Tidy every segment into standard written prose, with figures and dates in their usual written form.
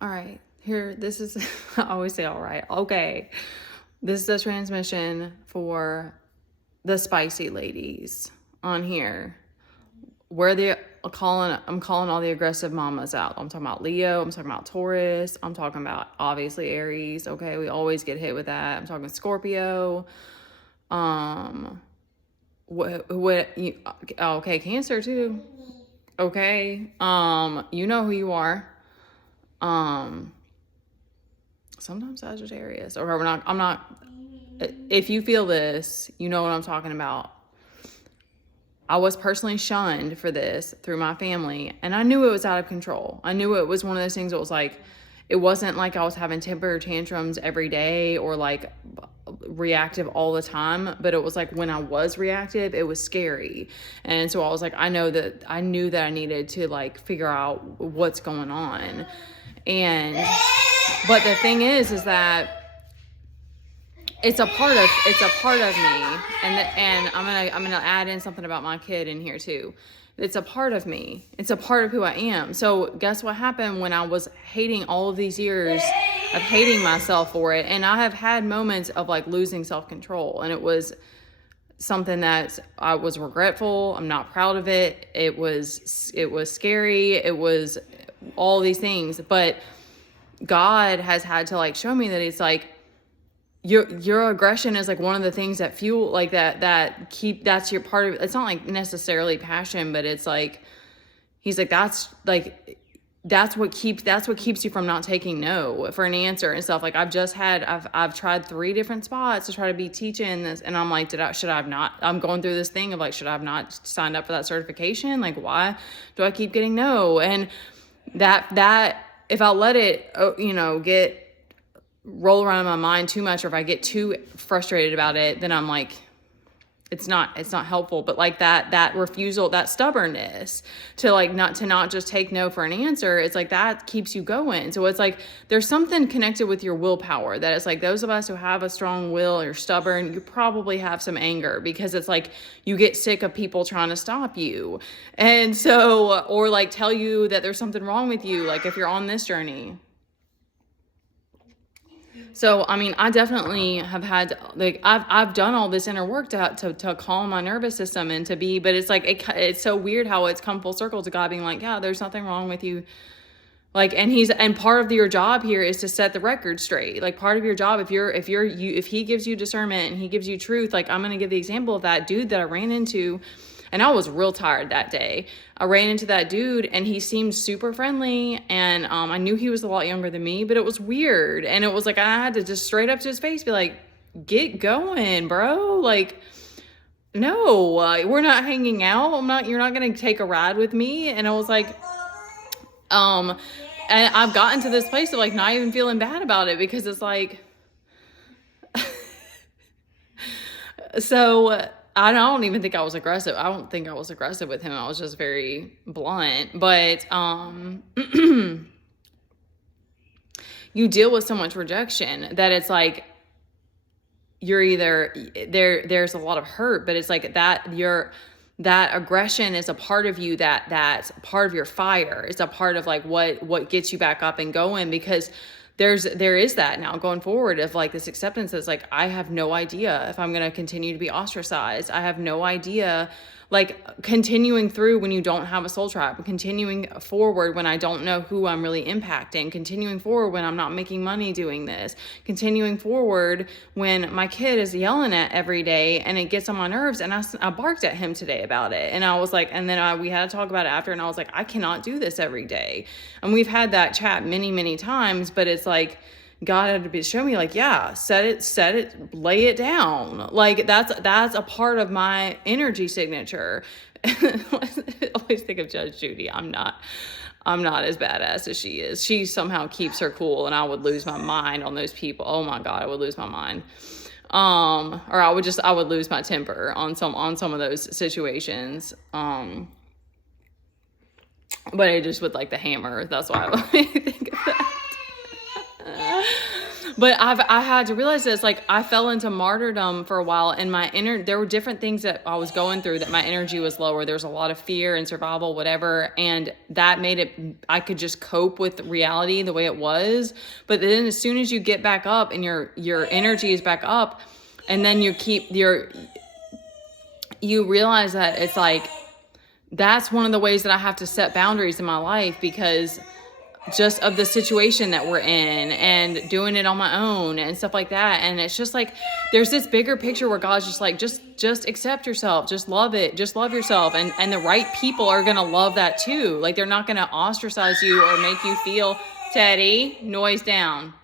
All right, here, this is, I always say, all right, okay. This is the transmission for the spicy ladies on here. I'm calling all the aggressive mamas out. I'm talking about Leo, I'm talking about Taurus, I'm talking about obviously Aries, okay? We always get hit with that. I'm talking Scorpio. Um, what you, okay, Cancer too. Okay. You know who you are. Um, Sometimes Sagittarius. Or I'm not, if you feel this, you know what I'm talking about. I was personally shunned for this through my family, and I knew it was out of control. I knew it was one of those things that was like, it wasn't like I was having temper tantrums every day or like reactive all the time, but it was like when I was reactive, it was scary. And so I was like, I knew that I needed to like figure out what's going on. And, but the thing is that it's a part of me, and I'm gonna add in something about my kid in here too. It's a part of me. It's a part of who I am. So guess what happened when I was hating all of these years of hating myself for it, and I have had moments of like losing self-control, and it was something that I was regretful. I'm not proud of it. It was scary. It was all these things, but God has had to like show me that it's like, your aggression is like one of the things that fuel like that's your part of it. It's not like necessarily passion, but it's like he's like that's what keeps you from not taking no for an answer and stuff. Like I've tried 3 different spots to try to be teaching this, and I'm like, should I have not, I'm going through this thing of like, should I have not signed up for that certification? Like, why do I keep getting no? And that if I let it get roll around in my mind too much, or if I get too frustrated about it, then I'm like, it's not helpful. But like that refusal, that stubbornness to like not just take no for an answer, it's like that keeps you going. So it's like there's something connected with your willpower that it's like those of us who have a strong will or stubborn, you probably have some anger, because it's like you get sick of people trying to stop you. And so, or like tell you that there's something wrong with you, like if you're on this journey. So, I mean, I definitely have had, like, I've done all this inner work to calm my nervous system and to be, but it's like, it's so weird how it's come full circle to God being like, yeah, there's nothing wrong with you. Like, and part of your job here is to set the record straight. Like, part of your job, if he gives you discernment and he gives you truth, like, I'm going to give the example of that dude that I ran into. And I was real tired that day. I ran into that dude and he seemed super friendly. And I knew he was a lot younger than me, but it was weird. And it was like, I had to just straight up to his face be like, get going, bro. Like, no, we're not hanging out. You're not going to take a ride with me. And I was like, and I've gotten to this place of like not even feeling bad about it, because it's like, so I don't even think I was aggressive. I don't think I was aggressive with him. I was just very blunt. But you deal with so much rejection that it's like you're either there's a lot of hurt, but it's like that aggression is a part of you, that's part of your fire. It's a part of like what gets you back up and going, because there is that now going forward of like this acceptance that's like, I have no idea if I'm going to continue to be ostracized. I have no idea, like continuing through when you don't have a soul tribe, continuing forward when I don't know who I'm really impacting, continuing forward when I'm not making money doing this, continuing forward when my kid is yelling at every day and it gets on my nerves. And I barked at him today about it. And I was like, and then we had to talk about it after, and I was like, I cannot do this every day. And we've had that chat many, many times, but it's like, God had to show me like, yeah, set it, lay it down. Like that's a part of my energy signature. I always think of Judge Judy. I'm not as badass as she is. She somehow keeps her cool, and I would lose my mind on those people. Oh my God, I would lose my mind. Or I would lose my temper on some of those situations. But I just with like the hammer. That's why I think of that. But I had to realize this, like I fell into martyrdom for a while, and there were different things that I was going through that my energy was lower. There was a lot of fear and survival, whatever, and that made it, I could just cope with reality the way it was. But then as soon as you get back up and your energy is back up, and then you realize that it's like, that's one of the ways that I have to set boundaries in my life, because just of the situation that we're in and doing it on my own and stuff like that. And it's just like, there's this bigger picture where God's just like, just accept yourself, just love it, just love yourself. And the right people are going to love that too. Like they're not going to ostracize you or make you feel, Teddy, noise down.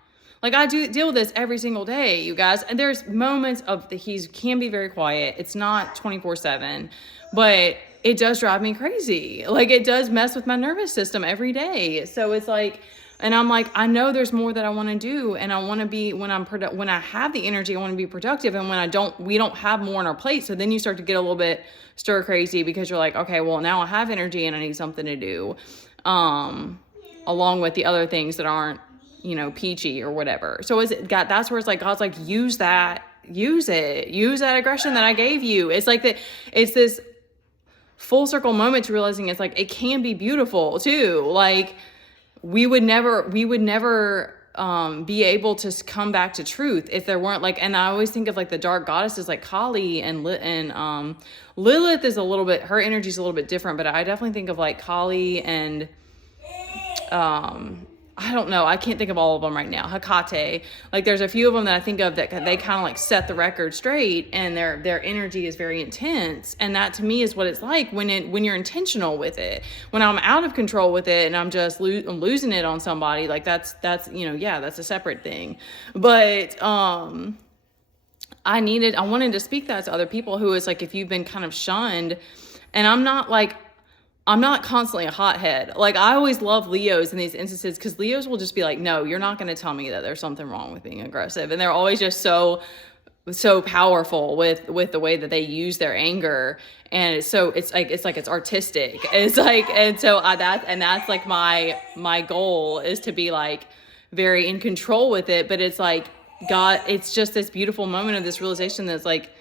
Like I do deal with this every single day, you guys. And there's moments of he can be very quiet. It's not 24/7, but it does drive me crazy. Like it does mess with my nervous system every day. So it's like, and I'm like, I know there's more that I want to do. And I want to be, when I have the energy, I want to be productive. And when we don't have more on our plate. So then you start to get a little bit stir crazy, because you're like, okay, well now I have energy and I need something to do. Along with the other things that aren't, peachy or whatever. So that's where it's like, God's like, use that aggression that I gave you. It's like it's this full circle moment to realizing it's like, it can be beautiful too. Like we would never be able to come back to truth if there weren't like, and I always think of like the dark goddesses like Kali and Lilith is a little bit, her energy is a little bit different, but I definitely think of like Kali and I don't know. I can't think of all of them right now. Hecate. Like there's a few of them that I think of that they kind of like set the record straight, and their energy is very intense. And that to me is what it's like when you're intentional with it. When I'm out of control with it and I'm just I'm losing it on somebody, like that's that's a separate thing. But I wanted to speak that to other people who is like, if you've been kind of shunned, and I'm not constantly a hothead. Like I always love Leos in these instances, because Leos will just be like, no, you're not going to tell me that there's something wrong with being aggressive. And they're always just so powerful with the way that they use their anger. And it's artistic. It's like, and so that's like my goal is to be like very in control with it. But it's like, God, it's just this beautiful moment of this realization that's like,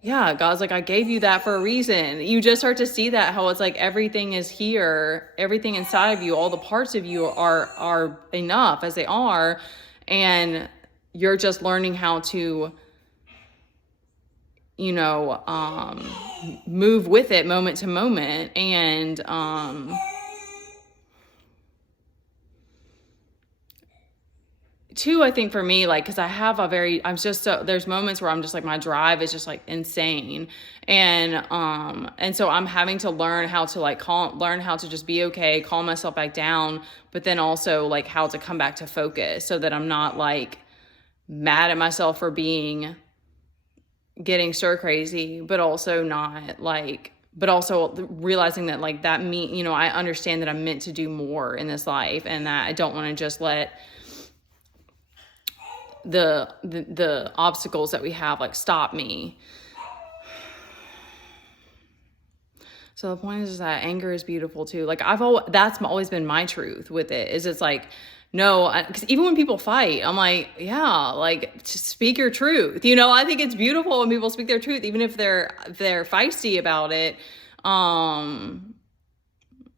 yeah, God's like, I gave you that for a reason. You just start to see that, how it's like everything is here, everything inside of you, all the parts of you are enough as they are, and you're just learning how to, move with it moment to moment. And two, I think for me, like, cause there's moments where I'm just like, my drive is just like insane. And so I'm having to learn how to like learn how to just be okay, calm myself back down, but then also like how to come back to focus so that I'm not like mad at myself for getting stir crazy, but also realizing that like that I understand that I'm meant to do more in this life, and that I don't want to just let the obstacles that we have like stop me. So the point is that anger is beautiful too. Like that's always been my truth with it, is it's like, no, because even when people fight, I'm like, yeah, like just speak your truth. I think it's beautiful when people speak their truth, even if they're feisty about it. I'm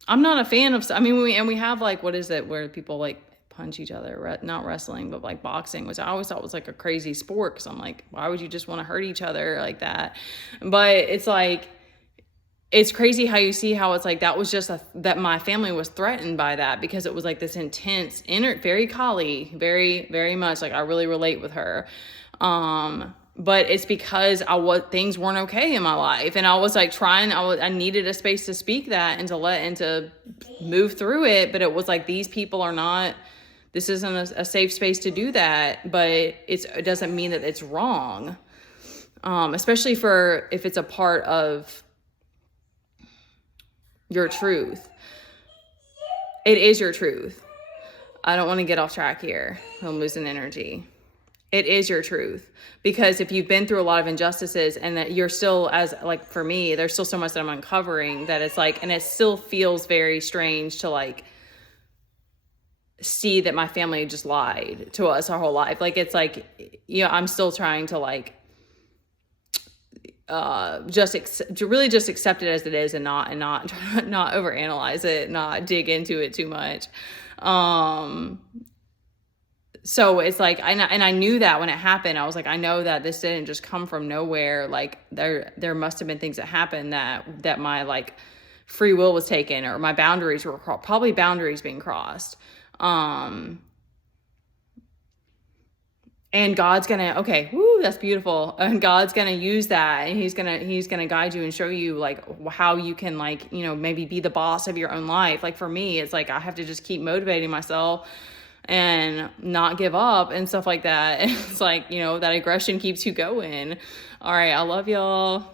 not a fan of, we have like, what is it where people like punch each other, not wrestling, but like boxing, which I always thought was like a crazy sport, because I'm like, why would you just want to hurt each other like that? But it's like, it's crazy how you see how it's like, that was just that my family was threatened by that, because it was like this intense very Kali, very, very much like I really relate with her. But it's because things weren't okay in my life, and I was like I needed a space to speak that and to move through it. But it was like, these people are not, this isn't a safe space to do that, but it doesn't mean that it's wrong. Especially if it's a part of your truth. It is your truth. I don't want to get off track here. I'm losing energy. It is your truth, because if you've been through a lot of injustices, and that you're still, as like for me, there's still so much that I'm uncovering, that it's like, and it still feels very strange to like see that my family just lied to us our whole life. Like, it's like, I'm still trying to like, to really just accept it as it is, and not overanalyze it, not dig into it too much. So it's like, and I knew that when it happened, I was like, I know that this didn't just come from nowhere. Like, there must have been things that happened that my like free will was taken, or my boundaries were probably boundaries being crossed. And God's gonna, okay, woo, that's beautiful. And God's gonna use that, and he's gonna guide you and show you like how you can, like, maybe be the boss of your own life. Like for me, it's like I have to just keep motivating myself and not give up and stuff like that. And it's like, that aggression keeps you going. All right, I love y'all.